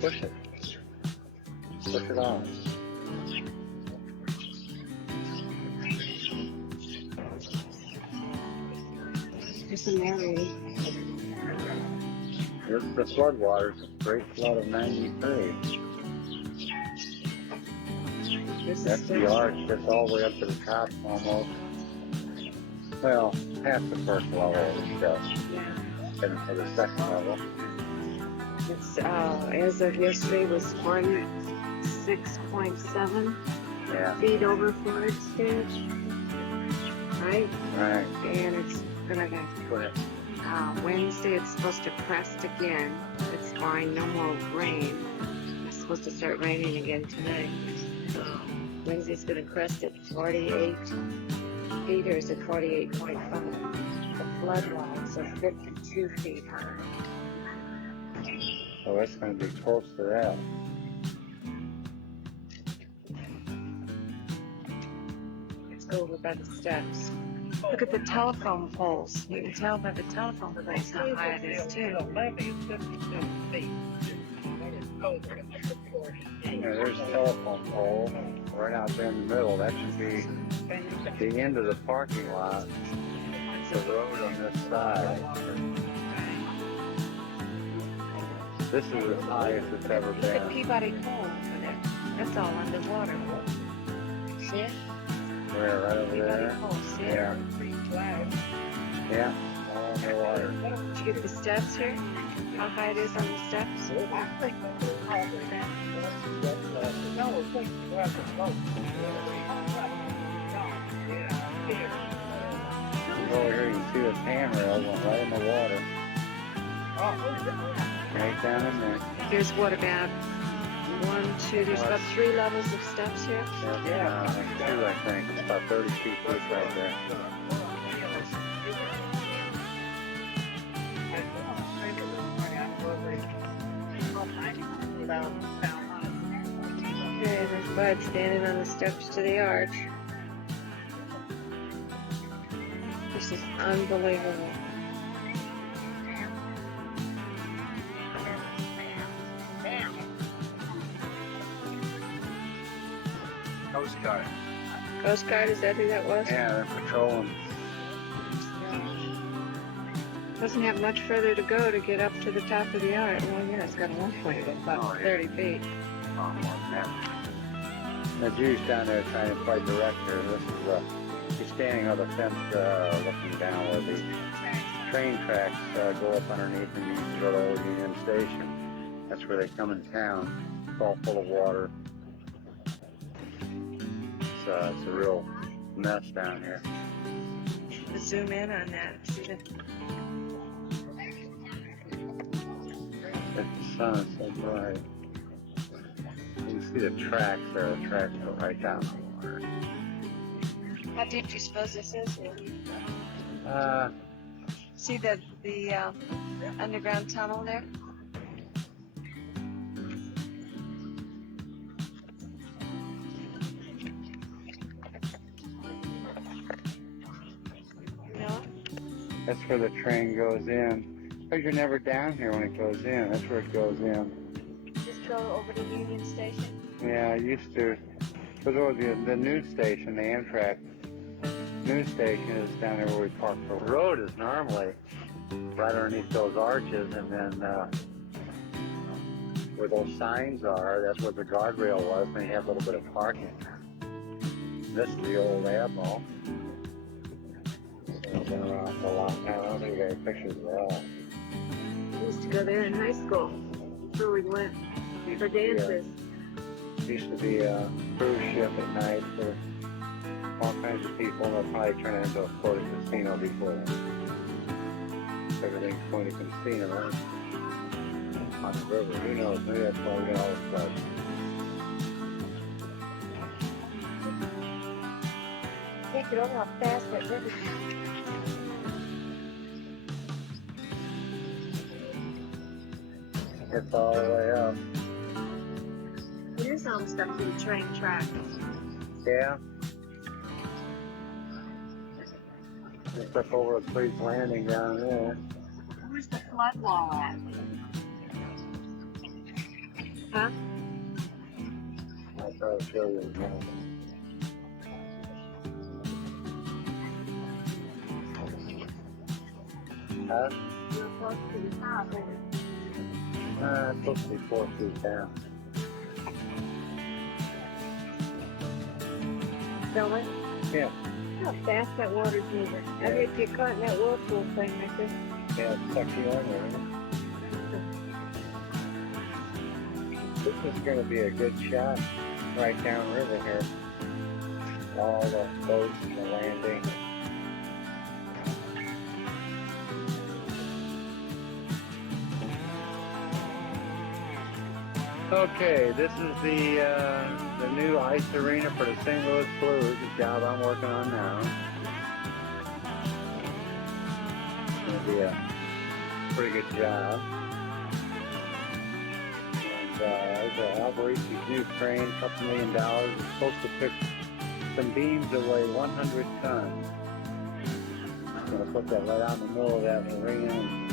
Push it. Push it on. There's some Mary. This is the floodwaters. Great flood of '93. That's the arch. That's all the way up to the top almost. Well, past the first level of the stuff. Yeah. And for the second level. It's as of yesterday was 46.7 feet over flood stage. Right? Right. And it's gonna go. Go ahead. Wednesday it's supposed to crest again. It's fine, no more rain. It's supposed to start raining again tonight. Wednesday's gonna crest at 48 feet, or is it 48.5? The flood lines are 52 feet high. So it's going to be close to that. Let's go over by the steps. Look at the telephone poles. You can tell by the telephone poles how high it is too. Yeah, there's a telephone pole right out there in the middle. That should be the end of the parking lot. The road on this side. This is as high as it's ever The been. Peabody pole over there. That's all underwater. See it? Where, right over Peabody there? pole, see it? Yeah. Yeah, all underwater. Did you get the steps here? How high it is on the steps? Over here you can see the handrail going right in the water. Right down in there. There's what, about 1, 2, there's about 3 levels of steps here? Yeah, two, I think. It's about 32 feet right there. Okay, there's Bud standing on the steps to the arch. This is unbelievable. Coast Guard. Coast Guard, is that who that was? Yeah, they're patrolling. Doesn't have much further to go to get up to the top of the arch. Well, yeah, it's got one point, about 30 feet. The Jews down there trying to play director. This is he's standing on the fence looking down where the train tracks go up underneath and you can go to Old Union Station. That's where they come in town. It's all full of water. It's a real mess down here. Let's zoom in on that. See the The sun is so bright. You can see the tracks there. The tracks go right down the water. How deep do you suppose this is? See the underground tunnel there? No? That's where the train goes in. Because you're never down here when it goes in. That's where it goes in. Just go over to Union Station? Yeah, I used to. Because the news station, the Amtrak news station is down there where we park. The road is normally right underneath those arches, and then where those signs are, that's where the guardrail was, and they have a little bit of parking. This is the old Admiral. It's been around for a long time. I don't think we got any pictures of that. We used to go there in high school. That's where we went for dances. Used to be a cruise ship at night for all kinds of people. They'll probably turn it into a floating casino before everything's going to casino, right? On the river. Who knows? Maybe that's why we got all this stuff. Can't get over how fast that river is. It's all the way up. It is almost up to the train track. Yeah. Just up over a Queen's Landing down there. Where's the flood wall at? Huh? I'll try to show you again. Huh? You're close to the top, isn't it? It's supposed to be 4 feet down. Feel it? Yeah. How fast that water's moving. I bet you're caught in that whirlpool thing, I think. Yeah, it's suck you in there. This is going to be a good shot right downriver here. All the boats and the landing. Okay, this is the new ice arena for the St. Louis Blues, the job I'm working on now. It's going to be a pretty good job. And there's Alberici new crane, $2 million. It's supposed to pick some beams that weigh 100 tons. I'm going to put that right out in the middle of that arena.